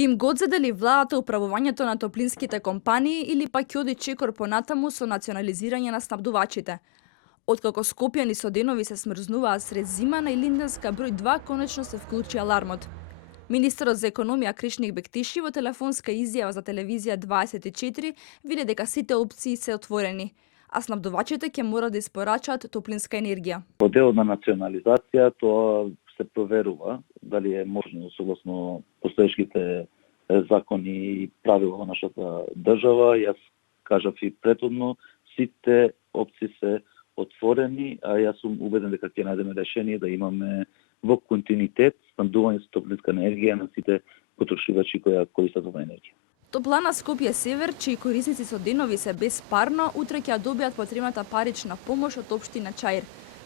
Ки им го задели владата управувањето на топлинските компании или пак ќе оди чекор понатаму со национализирање на снабдувачите? Откако Скопјани со денови се смрзнуваат сред зима, на Илинденска број 2 конечно се вклучи алармот. Министерот за економија Кришник Бектиши во телефонска изјава за телевизија 24 вели дека сите опции се отворени, а снабдувачите ќе мора да испорачаат топлинска енергија. По дел на национализација тоа се проверува дали е можно согласно постоечките закони и правила во нашата држава. Јас кажав и претhodно, сите опции се отворени, а јас сум убеден дека ќе најдеме решение да имаме во континуитет снабдување со топлинска енергија на сите потрошувачи кои користат оваа енергија. Топлана Скопје Север, чии корисници со денови се без парно, утре ќе ја добијат потребната парична помош од општина Чаир,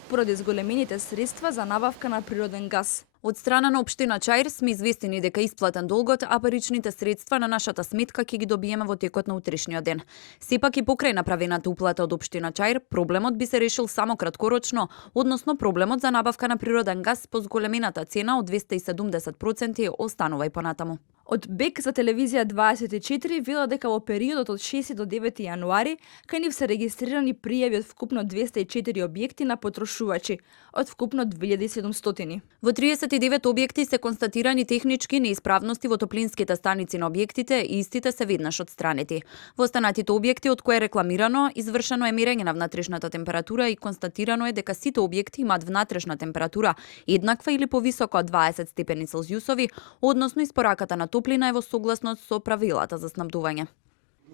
поради зголемените средства за набавка на природен газ. Од страна на општина Чаир сме известени дека исплатен долгот, а паричните средства на нашата сметка ќе ги добиеме во текот на утрешниот ден. Сепак и покрај направената уплата од општина Чаир, проблемот би се решил само краткорочно, односно проблемот за набавка на природен газ по зголемената цена од 270% останува и понатаму. Од БЕК за телевизија 24 вела дека во периодот од 6 до 9 јануари кај нив се регистрирани пријави од вкупно 204 објекти на потрошувачи, од вкупно 2700. Во 39 објекти се констатирани технички неисправности во топлинските станици на објектите и истите се веднаш отстранети. Во останатите објекти од кои е рекламирано, извршено е мерење на внатрешната температура и констатирано е дека сите објекти имаат внатрешна температура еднаква или повисока од 20 степени Целзиусови, односно испораката на топлина е во согласност со правилата за снабдување.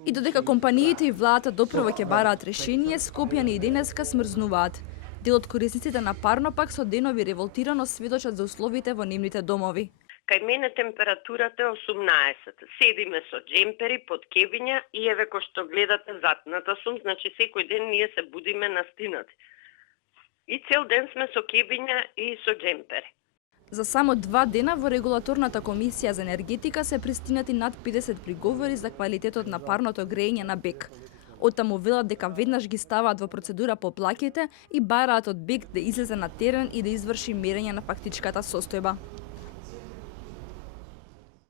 И додека компаниите и владата допрво ќе бараат решение, Скопјани и денеска смрзнуваат. Дел од корисниците на парно пак со денови револтирано сведочат за условите во нивните домови. Кај мене температурата е 18. Седиме со джемпери под кебиња и еве кој што гледате затната сум, значи секој ден ние се будиме настинати. И цел ден сме со кебиња и со джемпери. За само 2 дена во регулаторната комисија за енергетика се пристигнати над 50 приговори за квалитетот на парното грејење на БЕК. Оттаму велат дека веднаш ги ставаат во процедура по плаќите и бараат од БЕК да излезе на терен и да изврши мерење на фактичката состојба.